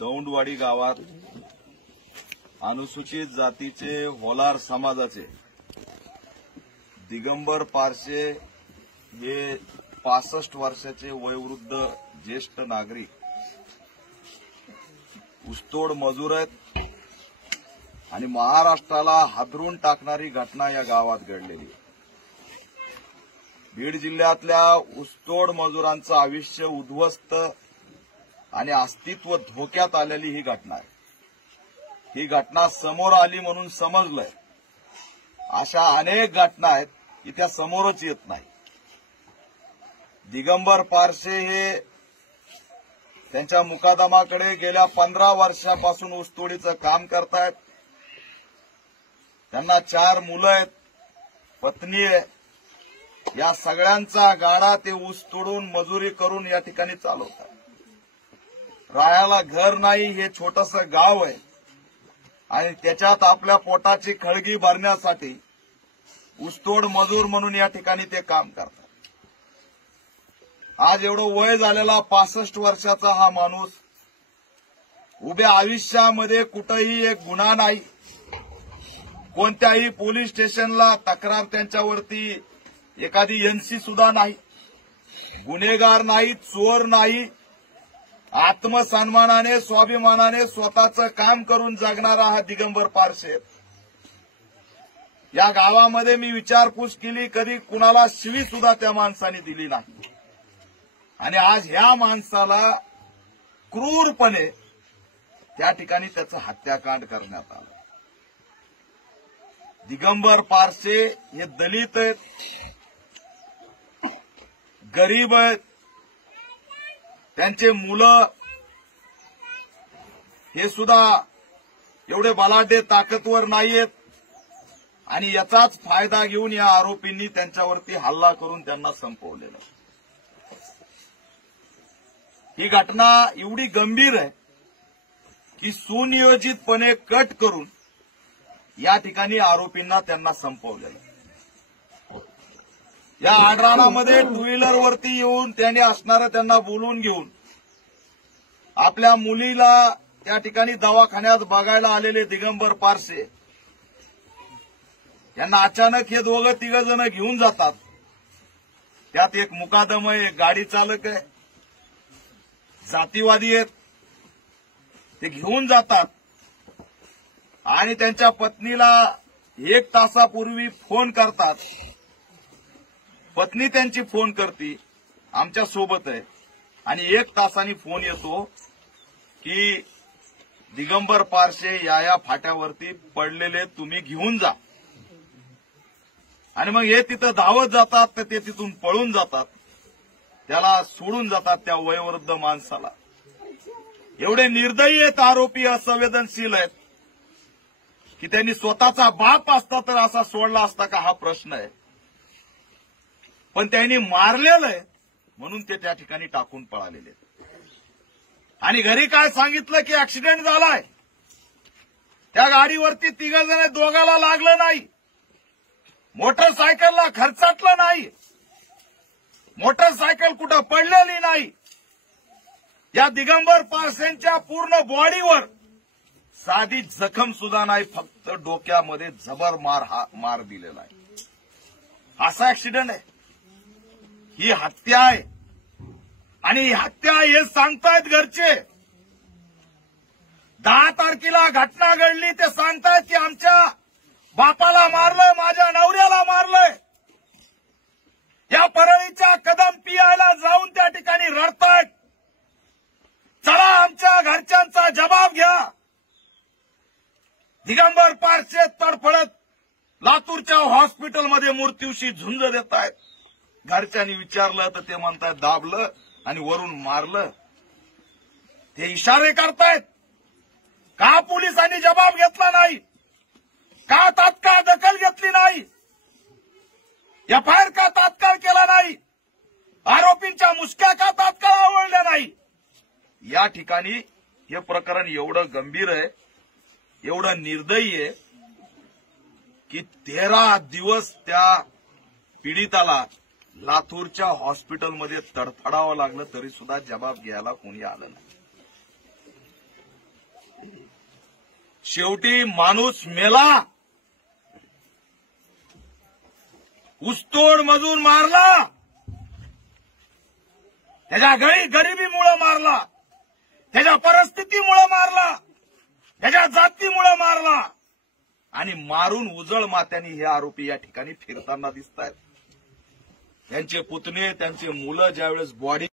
दौंडवाडी गावात अनुसूचित जातीचे होलार समाजाचे दिगंबर पारसे हे 65 वर्षाचे वयोवृद्ध ज्येष्ठ नागरिक ऊसतोड मजूर आहेत आणि महाराष्ट्राला हादरून टाकणारी घटना या गावात घडलेली आहे। बीड जिल्ह्यातल्या ऊसतोड मजुरांचं आयुष्य उद्ध्वस्त आणि अस्तित्व धोक्यात आलेली ही घटना आहे। ही घटना समोर आली म्हणून समजलंय, अशा अनेक घटना आहेत की त्या समोरच येत नाही। दिगंबर पारसे हे त्यांच्या मुकादमाकडे गेल्या 15 वर्षापासून ऊसतोडीचं काम करतायत। त्यांना 4 मुलं आहेत, पत्नी आहे। या सगळ्यांचा गाडा ते ऊस तोडून मजुरी करून या ठिकाणी चालवतात। राहायला घर नाही, हे छोटंसं गाव आहे आणि त्याच्यात आपल्या पोटाची खळगी भरण्यासाठी ऊसतोड मजूर म्हणून या ठिकाणी ते काम करतात। आज एवढं वय झालेला 65 वर्षाचा हा माणूस उभ्या आयुष्यामध्ये कुठेही एक गुन्हा नाही, कोणत्याही पोलीस स्टेशनला तक्रार त्यांच्यावरती एखादी एनसी सुद्धा नाही, गुन्हेगार नाही, चोर नाही, आत्मसन्मानाने स्वाभिमानाने स्वतःचं काम करून जगणारा हा दिगंबर पारसे। या गावामध्ये मी विचारपूस केली, कधी कुणाला शिवी सुद्धा त्या माणसाने दिली नाही आणि आज ह्या माणसाला क्रूरपणे त्या ठिकाणी त्याचं हत्याकांड करण्यात आलं। दिगंबर पारसे हे दलित आहेत, गरीब आहेत, त्यांचे मुलं हे सुद्धा एवढे बलाढ्य ताकदवर नाहीयेत आणि याचाच फायदा घेऊन या आरोपींनी त्यांच्यावरती हल्ला करून त्यांना संपवलेलं। ही घटना एवढी गंभीर आहे की सुनियोजितपणे कट करून या ठिकाणी आरोपींना त्यांना संपवलेलं। या आडराणामध्ये 2 व्हीलरवरती येऊन त्यांनी असणारं त्यांना बोलवून घेऊन आपल्या मुलीला त्या ठिकाणी दवाखान्यात बघायला आलेले दिगंबर पारसे यांना अचानक हे 2-3 जण घेऊन जातात। त्यात एक मुकादम आहे, एक गाडी चालक आहे, जातीवादी आहेत। ते घेऊन जातात आणि त्यांच्या पत्नीला 1 तासापूर्वी फोन करतात। पत्नी त्यांची फोन करते, आमच्या सोबत आहे, आणि 1 तासांनी फोन येतो की दिगंबर पारसे या फाट्यावरती पडलेले, तुम्ही घेऊन जा। आणि मग हे तिथं धावत जातात, तर ते तिथून पळून जातात, त्याला सोडून जातात त्या वयोवृद्ध माणसाला। एवढे निर्दयी आहेत आरोपी, असंवेदनशील आहेत की त्यांनी स्वतःचा बाप असता तर असा सोडला असता का, हा प्रश्न आहे। पण त्यांनी मारलेलं आहे म्हणून ते त्या ठिकाणी टाकून पळालेले। आणि घरी काय सांगितलं की ऍक्सिडेंट झालाय, त्या गाडीवरती 3 जण, 2घाला लागलं नाही, मोटरसायकलला खर्चाटलं नाही, मोटरसायकल कुठं पडलेली नाही। या दिगंबर पारसेंच्या पूर्ण बॉडीवर साधी जखम सुद्धा नाही, फक्त डोक्यामध्ये जबर मार दिलेला आहे। असा ऍक्सिडेंट आहे, ही हत्या आहे। आणि ही हत्या हे सांगतायत घरचे। 10 तारखेला घटना घडली, ते सांगतायत की आमच्या बापाला मारलंय, माझ्या नवऱ्याला मारलंय। या परळीच्या कदम पियायला जाऊन त्या ठिकाणी रडतायत, चला आमच्या घरच्यांचा जबाब घ्या। दिगंबर पारसे तडफडत लातूरच्या हॉस्पिटलमध्ये मृत्यूशी झुंज देत आहेत। घरच्यांनी विचारलं तर ते म्हणतात दाबलं आणि वरून मारलं। ते इशारे करतायत, का पोलिसांनी जबाब घेतला नाही, का तात्काळ दखल घेतली नाही, एफआयआर का तात्काळ केला नाही, आरोपींच्या मुसक्या का तात्काळ आवळल्या नाही। या ठिकाणी हे प्रकरण एवढं गंभीर आहे, एवढं निर्दयी आहे की 13 दिवस त्या पीडिताला लातूरच्या हॉस्पिटलमध्ये तडफडावं लागलं, तरी सुद्धा जबाब घ्यायला कोणी आलं नाही। शेवटी माणूस मेला, ऊसतोड मजून मारला, त्याच्या गरिबीमुळे मारला, त्याच्या परिस्थितीमुळे मारला, त्याच्या जातीमुळे मारला आणि मारून उजळ मात्याने हे आरोपी या ठिकाणी फिरताना दिसतायत. त्यांचे पुतणे, त्यांचे मुलं ज्यावेळेस बॉडी